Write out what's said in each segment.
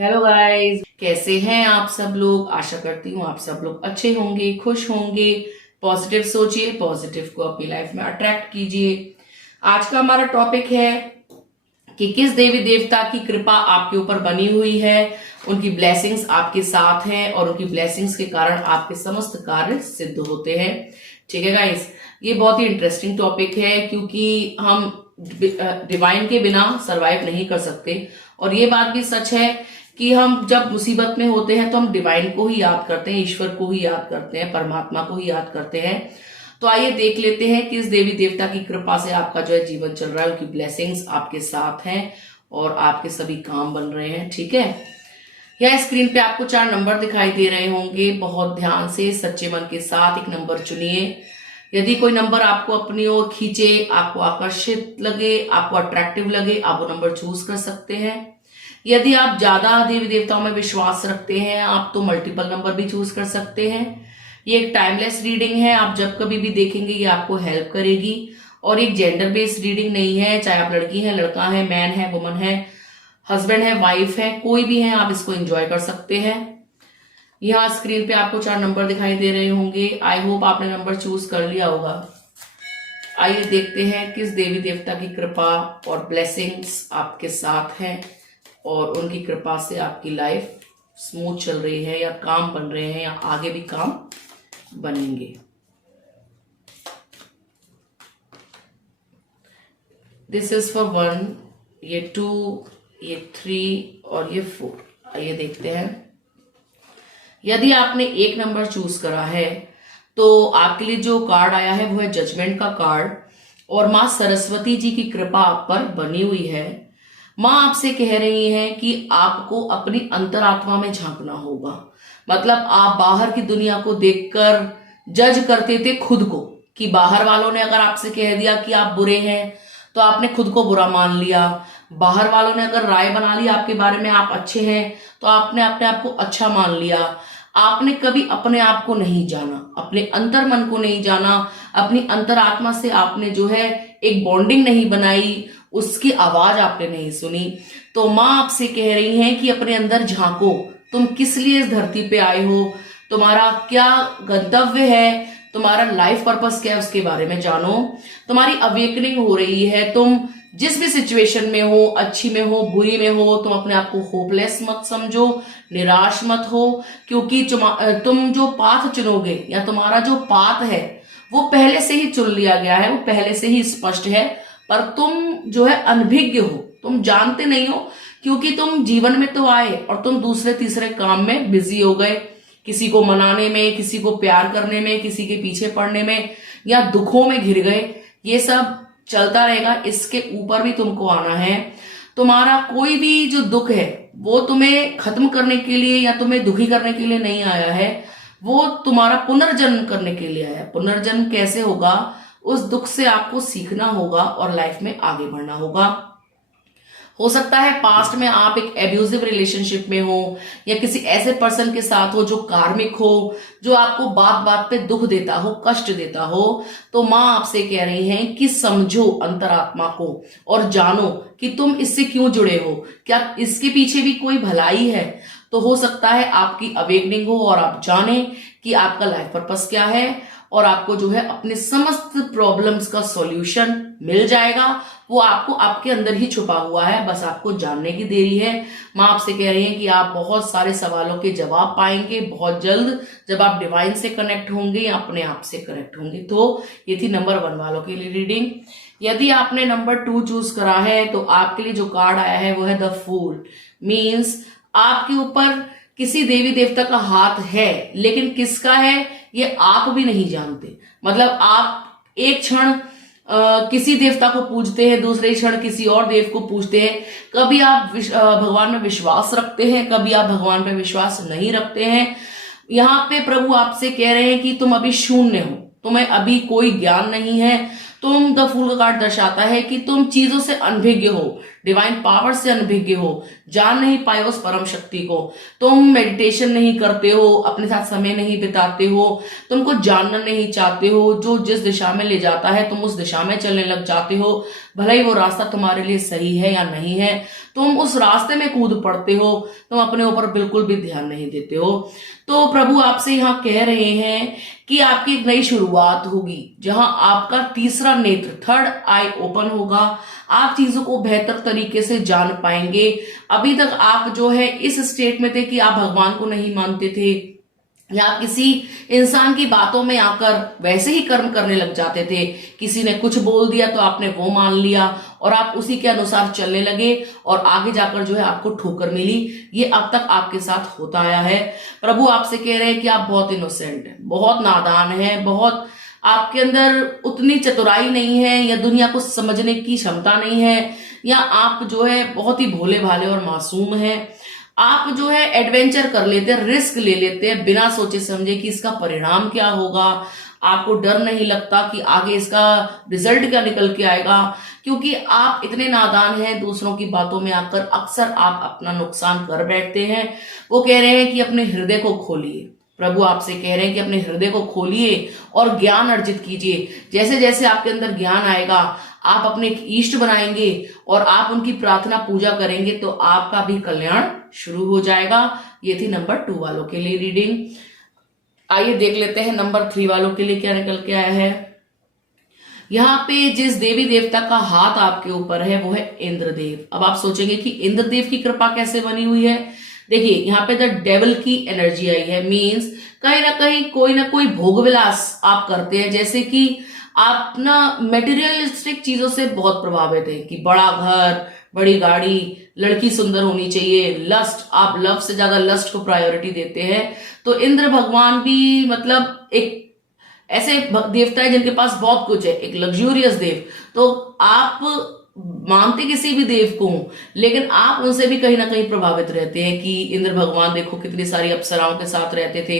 Hello guys, कैसे हैं आप सब लोग। आशा करती हूँ आप सब लोग अच्छे होंगे, खुश होंगे। पॉजिटिव सोचिए, पॉजिटिव को अपनी लाइफ में अट्रैक्ट कीजिए। आज का हमारा टॉपिक है कि किस देवी देवता की कृपा आपके ऊपर बनी हुई है, उनकी ब्लेसिंग्स आपके साथ हैं और उनकी ब्लेसिंग्स के कारण आपके समस्त कार्य सिद्ध होते हैं। ठीक है गाइस, ये बहुत ही इंटरेस्टिंग टॉपिक है क्योंकि हम डिवाइन के बिना सरवाइव नहीं कर सकते। और ये बात भी सच है कि हम जब मुसीबत में होते हैं तो हम डिवाइन को ही याद करते हैं, ईश्वर को ही याद करते हैं, परमात्मा को ही याद करते हैं। तो आइए देख लेते हैं किस देवी देवता की कृपा से आपका जो है जीवन चल रहा है, उनकी ब्लेसिंग्स आपके साथ हैं और आपके सभी काम बन रहे हैं। ठीक है, यह स्क्रीन पे आपको 4 नंबर दिखाई दे रहे होंगे। बहुत ध्यान से सच्चे मन के साथ एक नंबर चुनिए। यदि कोई नंबर आपको अपनी ओर खींचे, आपको आकर्षित लगे, आपको अट्रैक्टिव लगे, आप वो नंबर चूज कर सकते हैं। यदि आप ज्यादा देवी देवताओं में विश्वास रखते हैं आप तो मल्टीपल नंबर भी चूज कर सकते हैं। ये एक टाइमलेस रीडिंग है, आप जब कभी भी देखेंगे ये आपको हेल्प करेगी। और एक जेंडर बेस्ड रीडिंग नहीं है, चाहे आप लड़की हैं, लड़का है, मैन है, वुमन है, हस्बैंड है, वाइफ है, कोई भी है, आप इसको एंजॉय कर सकते हैं। यहाँ स्क्रीन पे आपको 4 नंबर दिखाई दे रहे होंगे। आई होप आपने नंबर चूज कर लिया होगा। आइए देखते हैं किस देवी देवता की कृपा और ब्लेसिंग्स आपके साथ हैं और उनकी कृपा से आपकी लाइफ स्मूथ चल रही है या काम बन रहे हैं या आगे भी काम बनेंगे। दिस इज फॉर 1, ये 2, ये 3 और ये 4। आइए देखते हैं। यदि आपने एक नंबर चूज करा है तो आपके लिए जो कार्ड आया है वो है जजमेंट का कार्ड। और माँ सरस्वती जी की कृपा आप पर बनी हुई है। माँ आपसे कह रही हैं कि आपको अपनी अंतरात्मा में झांकना होगा। मतलब आप बाहर की दुनिया को देखकर जज करते थे खुद को, कि बाहर वालों ने अगर आपसे कह दिया कि आप बुरे हैं तो आपने खुद को बुरा मान लिया। बाहर वालों ने अगर राय बना ली आपके बारे में आप अच्छे हैं तो आपने अपने आप को अच्छा मान लिया। आपने कभी अपने आप को नहीं जाना, अपने अंतर मन को नहीं जाना, अपनी अंतरात्मा से आपने जो है एक बॉन्डिंग नहीं बनाई, उसकी आवाज आपने नहीं सुनी। तो माँ आपसे कह रही हैं कि अपने अंदर झांको, तुम किस लिए इस धरती पे आए हो, तुम्हारा क्या गंतव्य है, तुम्हारा लाइफ पर्पस क्या है, उसके बारे में जानो। तुम्हारी अवेकनिंग हो रही है। तुम जिस भी सिचुएशन में हो, अच्छी में हो, बुरी में हो, तुम अपने आप को होपलेस मत समझो, निराश मत हो। क्योंकि तुम जो पाथ चुनोगे या तुम्हारा जो पाथ है वो पहले से ही चुन लिया गया है, वो पहले से ही स्पष्ट है। पर तुम जो है अनभिज्ञ हो, तुम जानते नहीं हो क्योंकि तुम जीवन में तो आए और तुम दूसरे तीसरे काम में बिजी हो गए। किसी को मनाने में, किसी को प्यार करने में, किसी के पीछे पड़ने में या दुखों में घिर गए। ये सब चलता रहेगा, इसके ऊपर भी तुमको आना है। तुम्हारा कोई भी जो दुख है वो तुम्हें खत्म करने के लिए या तुम्हें दुखी करने के लिए नहीं आया है, वो तुम्हारा पुनर्जन्म करने के लिए आया है। पुनर्जन्म कैसे होगा, उस दुख से आपको सीखना होगा और लाइफ में आगे बढ़ना होगा। हो सकता है पास्ट में आप एक एब्यूजिव रिलेशनशिप में हो या किसी ऐसे पर्सन के साथ हो जो कार्मिक हो, जो आपको बात बात पे दुख देता हो, कष्ट देता हो। तो माँ आपसे कह रही हैं कि समझो अंतरात्मा को और जानो कि तुम इससे क्यों जुड़े हो, क्या इसके पीछे भी कोई भलाई है। तो हो सकता है आपकी अवेकनिंग हो और आप जाने कि आपका लाइफ पर्पस क्या है और आपको जो है अपने समस्त प्रॉब्लम्स का सॉल्यूशन मिल जाएगा। वो आपको आपके अंदर ही छुपा हुआ है, बस आपको जानने की देरी है। माँ आपसे कह रही हैं कि आप बहुत सारे सवालों के जवाब पाएंगे बहुत जल्द, जब आप डिवाइन से कनेक्ट होंगे या अपने आप से कनेक्ट होंगे। तो ये थी नंबर 1 वालों के लिए रीडिंग। यदि आपने नंबर 2 चूज करा है तो आपके लिए जो कार्ड आया है वो है द फूल। मीन्स आपके ऊपर किसी देवी देवता का हाथ है, लेकिन किसका है ये आप भी नहीं जानते। मतलब आप एक क्षण किसी देवता को पूजते हैं, दूसरे क्षण किसी और देव को पूजते हैं। कभी आप भगवान में विश्वास रखते हैं, कभी आप भगवान पे विश्वास नहीं रखते हैं। यहाँ पे प्रभु आपसे कह रहे हैं कि तुम अभी शून्य हो, तुम्हें अभी कोई ज्ञान नहीं है। तुम द फूल का कार्ड दर्शाता है कि तुम चीजों से अनभिज्ञ हो, डिवाइन पावर से अनभिज्ञ हो, जान नहीं पाए उस परम शक्ति को, तुम मेडिटेशन नहीं करते हो, अपने साथ समय नहीं बिताते हो, तुमको जानना नहीं चाहते हो, जो जिस दिशा में ले जाता है तुम उस दिशा में चलने लग जाते हो, भले ही वो रास्ता तुम्हारे लिए सही है या नहीं है, तुम उस रास्ते में कूद पड़ते हो, तुम अपने ऊपर बिल्कुल भी ध्यान नहीं देते हो। तो प्रभु आपसे यहाँ कह रहे हैं कि आपकी एक नई शुरुआत होगी, जहां आपका तीसरा नेत्र, थर्ड आई ओपन होगा, आप चीजों को बेहतर तरीके से जान पाएंगे। अभी तक आप जो है इस स्टेट में थे कि आप भगवान को नहीं मानते थे, या आप किसी इंसान की बातों में आकर वैसे ही कर्म करने लग जाते थे, किसी ने कुछ बोल दिया तो आपने वो मान लिया और आप उसी के अनुसार चलने लगे, और आगे जाकर जो है आपको ठोकर मिली। ये अब तक आपके साथ होता आया है। प्रभु आपसे कह रहे हैं कि आप बहुत इनोसेंट हैं, बहुत नादान हैं, बहुत आपके अंदर उतनी चतुराई नहीं है, या दुनिया को समझने की क्षमता नहीं है, या आप जो है बहुत ही भोले भाले और मासूम हैं। आप जो है एडवेंचर कर लेते हैं, रिस्क ले लेते हैं बिना सोचे समझे कि इसका परिणाम क्या होगा। आपको डर नहीं लगता कि आगे इसका रिजल्ट क्या निकल के आएगा, क्योंकि आप इतने नादान हैं, दूसरों की बातों में आकर अक्सर आप अपना नुकसान कर बैठते हैं। वो कह रहे हैं कि अपने हृदय को खोलिए। प्रभु आपसे कह रहे हैं कि अपने हृदय को खोलिए और ज्ञान अर्जित कीजिए। जैसे जैसे आपके अंदर ज्ञान आएगा, आप अपने एक इष्ट बनाएंगे और आप उनकी प्रार्थना पूजा करेंगे, तो आपका भी कल्याण शुरू हो जाएगा। ये थी नंबर 2 वालों के लिए रीडिंग। आइए देख लेते हैं नंबर 3 वालों के लिए क्या निकल के आया है। यहाँ पे जिस देवी देवता का हाथ आपके ऊपर है वो है इंद्रदेव। अब आप सोचेंगे कि इंद्रदेव की कृपा कैसे बनी हुई है। देखिए यहाँ पे द डेविल की एनर्जी आई है, मीन्स कहीं ना कोई भोग विलास आप करते हैं, जैसे कि आप ना मेटीरियलिस्टिक चीजों से बहुत प्रभावित है कि बड़ा घर, बड़ी गाड़ी, लड़की सुंदर होनी चाहिए, लस्ट, आप लव से ज्यादा लस्ट को प्रायोरिटी देते हैं। तो इंद्र भगवान भी मतलब एक ऐसे देवता है जिनके पास बहुत कुछ है, एक लग्जूरियस देव। तो आप मानते किसी भी देव को, लेकिन आप उनसे भी कहीं ना कहीं प्रभावित रहते हैं कि इंद्र भगवान देखो कितनी सारी अप्सराओं के साथ रहते थे,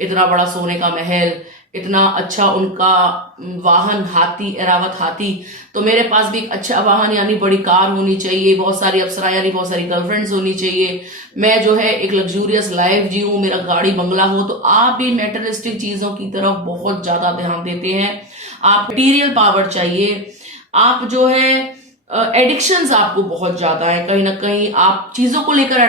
इतना बड़ा सोने का महल, इतना अच्छा उनका वाहन हाथी, एरावत हाथी। तो मेरे पास भी एक अच्छा वाहन यानी बड़ी कार होनी चाहिए, बहुत सारी अप्सरा यानी बहुत सारी गर्लफ्रेंड्स होनी चाहिए, मैं जो है एक लग्जूरियस लाइफ जीऊं, मेरा गाड़ी बंगला हो। तो आप भी मेटेरियलिस्टिक चीजों की तरफ बहुत ज्यादा ध्यान देते हैं, आप मटीरियल पावर चाहिए, आप जो है एडिक्शंस आपको बहुत ज्यादा है, कहीं ना कहीं आप चीजों को लेकर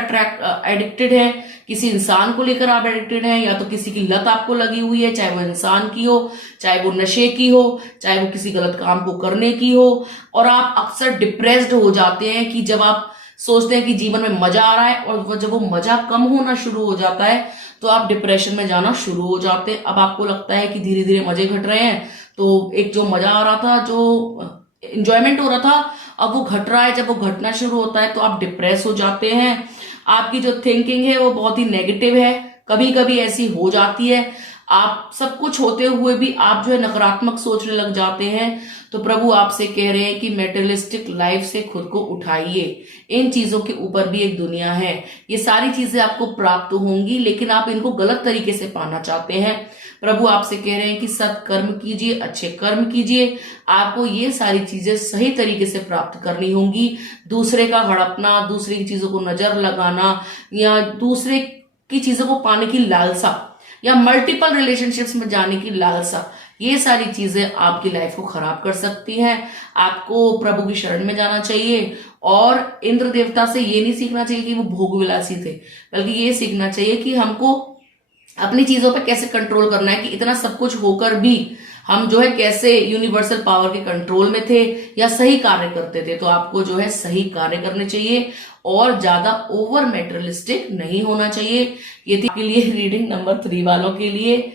एडिक्टेड है, किसी इंसान को लेकर आप एडिक्टेड हैं, या तो किसी की लत आपको लगी हुई है, चाहे वो इंसान की हो, चाहे वो नशे की हो, चाहे वो किसी गलत काम को करने की हो। और आप अक्सर डिप्रेस्ड हो जाते हैं कि जब आप सोचते हैं कि जीवन में मजा आ रहा है और जब वो मजा कम होना शुरू हो जाता है तो आप डिप्रेशन में जाना शुरू हो जाते हैं। अब आपको लगता है कि धीरे धीरे मजे घट रहे हैं, तो एक जो मजा आ रहा था, जो इंजॉयमेंट हो रहा था, अब वो घट रहा है। जब वो घटना शुरू होता है तो आप डिप्रेस हो जाते हैं, आपकी जो थिंकिंग है वो बहुत ही नेगेटिव है, कभी कभी ऐसी हो जाती है, आप सब कुछ होते हुए भी आप जो है नकारात्मक सोचने लग जाते हैं। तो प्रभु आपसे कह रहे हैं कि मेटेरियलिस्टिक लाइफ से खुद को उठाइए, इन चीजों के ऊपर भी एक दुनिया है, ये सारी चीजें आपको प्राप्त होंगी, लेकिन आप इनको गलत तरीके से पाना चाहते हैं। प्रभु आपसे कह रहे हैं कि सत्कर्म कीजिए, अच्छे कर्म कीजिए, आपको ये सारी चीजें सही तरीके से प्राप्त करनी होंगी। दूसरे का हड़पना, दूसरे की चीजों को नजर लगाना, या दूसरे की चीजों को पाने की लालसा, या मल्टीपल रिलेशनशिप्स में जाने की लालसा, ये सारी चीजें आपकी लाइफ को खराब कर सकती हैं। आपको प्रभु की शरण में जाना चाहिए, और इंद्र देवता से ये नहीं सीखना चाहिए कि वो भोग विलासी थे, बल्कि ये सीखना चाहिए कि हमको अपनी चीजों पे कैसे कंट्रोल करना है, कि इतना सब कुछ होकर भी हम जो है कैसे यूनिवर्सल पावर के कंट्रोल में थे या सही कार्य करते थे। तो आपको जो है सही कार्य करने चाहिए और ज्यादा ओवर मेटेरियलिस्टिक नहीं होना चाहिए। ये थी आपके लिए रीडिंग नंबर 3 वालों के लिए।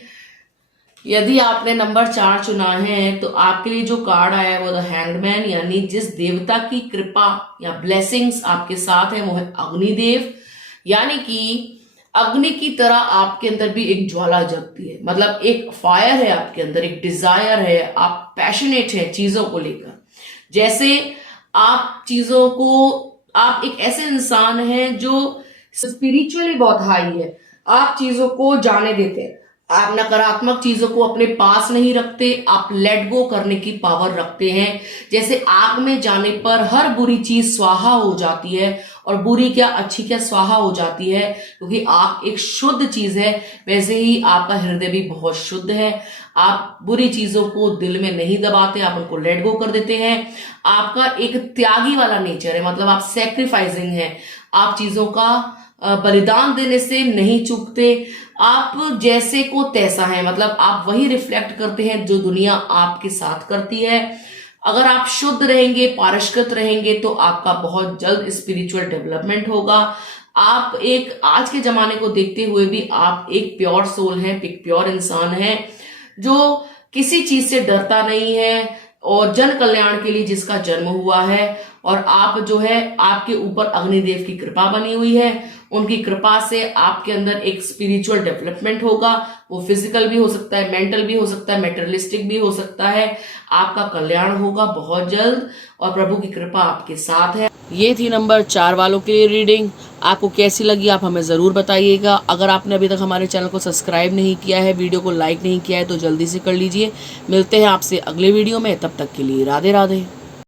यदि आपने नंबर 4 चुना है तो आपके लिए जो कार्ड आया है वो द हैंग्ड, यानी जिस देवता की कृपा या ब्लेसिंग्स आपके साथ है वो है अग्निदेव। यानी कि अग्नि की तरह आपके अंदर भी एक ज्वाला जगती है, मतलब एक फायर है आपके अंदर, एक डिजायर है, आप पैशनेट हैं चीजों को लेकर। जैसे आप चीजों को, आप एक ऐसे इंसान हैं जो स्पिरिचुअली बहुत हाई है, आप चीजों को जाने देते हैं, आप नकारात्मक चीजों को अपने पास नहीं रखते, आप लेट गो करने की पावर रखते हैं। जैसे आग में जाने पर हर बुरी चीज स्वाहा हो जाती है, और बुरी क्या अच्छी क्या स्वाहा हो जाती है, क्योंकि आग एक शुद्ध चीज है। वैसे ही आपका हृदय भी बहुत शुद्ध है। आप बुरी चीजों को दिल में नहीं दबाते, आप उनको लेट गो कर देते हैं। आपका एक त्यागी वाला नेचर है, मतलब आप सैक्रिफाइसिंग है, आप चीजों का बलिदान देने से नहीं चूकते। आप जैसे को तैसा है, मतलब आप वही रिफ्लेक्ट करते हैं जो दुनिया आपके साथ करती है। अगर आप शुद्ध रहेंगे, पारस्कृत रहेंगे, तो आपका बहुत जल्द स्पिरिचुअल डेवलपमेंट होगा। आप एक आज के जमाने को देखते हुए भी आप एक प्योर सोल हैं, एक प्योर इंसान हैं जो किसी चीज से डरता नहीं है, और जन कल्याण के लिए जिसका जन्म हुआ है। और आप जो है, आपके ऊपर अग्निदेव की कृपा बनी हुई है, उनकी कृपा से आपके अंदर एक स्पिरिचुअल डेवलपमेंट होगा। वो फिजिकल भी हो सकता है, मेंटल भी हो सकता है, मेटेरियलिस्टिक भी हो सकता है। आपका कल्याण होगा बहुत जल्द, और प्रभु की कृपा आपके साथ है। ये थी नंबर 4 वालों के लिए रीडिंग। आपको कैसी लगी आप हमें ज़रूर बताइएगा। अगर आपने अभी तक हमारे चैनल को सब्सक्राइब नहीं किया है, वीडियो को लाइक नहीं किया है, तो जल्दी से कर लीजिए। मिलते हैं आपसे अगले वीडियो में, तब तक के लिए राधे राधे।